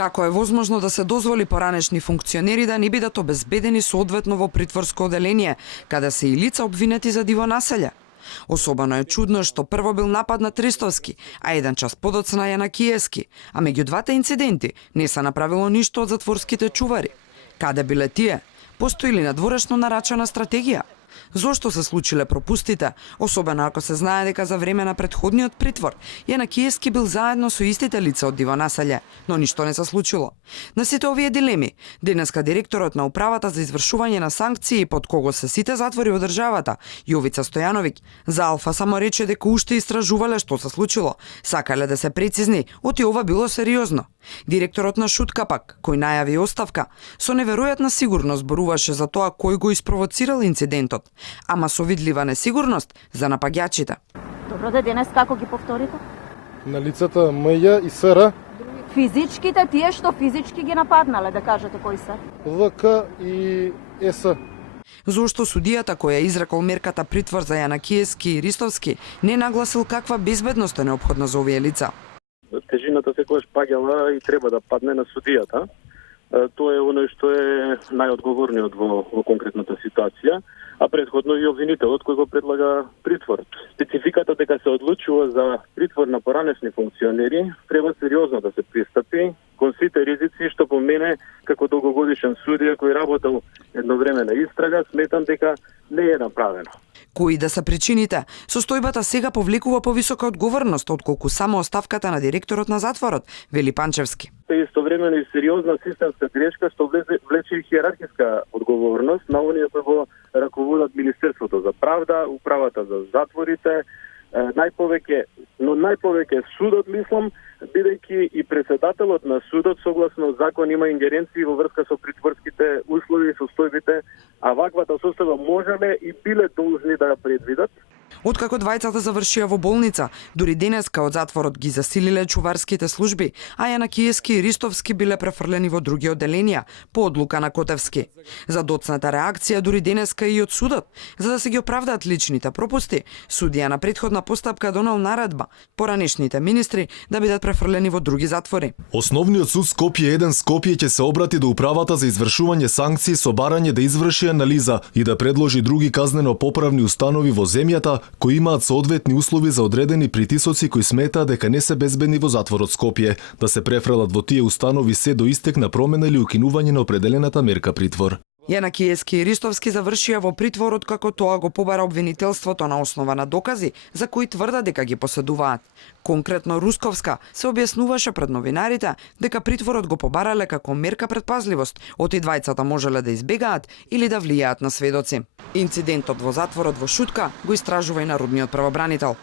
Како е возможно да се дозволи поранешни функционери да не бидат обезбедени соодветно во притворско оделение, каде се и лица обвинети за диво населје? Особено е чудно што прво бил нападнат Ристовски, а еден час подоцна Јанакиевски, а меѓу двата инциденти не се направило ништо од затворските чувари. Каде биле тие? Постои ли надворешно нарачана стратегија? Зошто се случиле пропустите, особено ако се знае дека за време на претходниот притвор Јанакиевски бил заедно со истите лица од диво населје, но ништо не се случило. На сите овие дилеми, денеска директорот на управата за извршување на санкции под кого се сите затвори во државата, Јовица Стојановиќ, за Алфа само рече дека уште истражувале што се случило, сакале да се прецизни, оти ова било сериозно. Директорот на Шутка пак, кој најави оставка, со неверојатна сигурност зборуваше за тоа кој го испровоцирал инцидентот, ама со видлива несигурност за напаѓачите. Добро да денес како ги повторите? На лицата МЈ и СР. Физичките, тие што физички ги нападнале, да кажете кои се? ВК и ЕС. Зошто судијата која изрекол мерката притвор за Јанакиевски и Ристовски не нагласил каква безбедност е неопходна за овие лица? Тежината секогаш паѓала и треба да падне на судијата. Тоа е оној што е најодговорниот во конкретната ситуација, а претходно и обвинителот кој го предлага притворот. Спецификата дека се одлучува за притвор на поранешни функционери треба сериозно да се пристапи кон сите ризици што по мене како долгогодишен судија кој работел едно време на истрага, сметам дека не е направено. Кои да се причините, состојбата сега повлекува повисока одговорност отколку само оставката на директорот на затворот, вели Панчевски. Истовремено и сериозна системска грешка што влече и хиерархиска одговорност на оние кои го раководат Министерството за правда, управата за затворите, најповеќе судот, мислам, бидејќи и председателот на судот согласно закон има ингеренции во врска со притворските услови и состојбите, а ваквата состојба можеле и биле должни да ја предвидат. Откако двајцата завршија во болница, дури денеска од затворот ги засилиле чуварските служби, а Јанакиевски и Ристовски биле префрлени во други оделенија, по одлука на Котевски. За доцната реакција дури денеска и од судот, за да се ги оправдаат личните пропусти, судија на претходна постапка донел наредба поранешните министри да бидат префрлени во други затвори. Основниот суд Скопје 1 Скопје ќе се обрати до управата за извршување санкции со барање да изврши анализа и да предложи други казнено-поправни установи во земјата кои имаат соодветни услови за одредени притисоци кои сметаат дека не се безбедни во затворот Скопје, да се префрлат во тие установи се до истек на промена или укинување на определената мерка притвор. Јанакиевски и Ристовски завршија во притворот како тоа го побара обвинителството на основа на докази за кои тврдат дека ги поседуваат. Конкретно Русковска се објаснуваше пред новинарите дека притворот го побарале како мерка предпазливост, оти двајцата можеле да избегаат или да влијаат на сведоци. Инцидентот во затворот во Шутка го истражува и Народниот правобранител.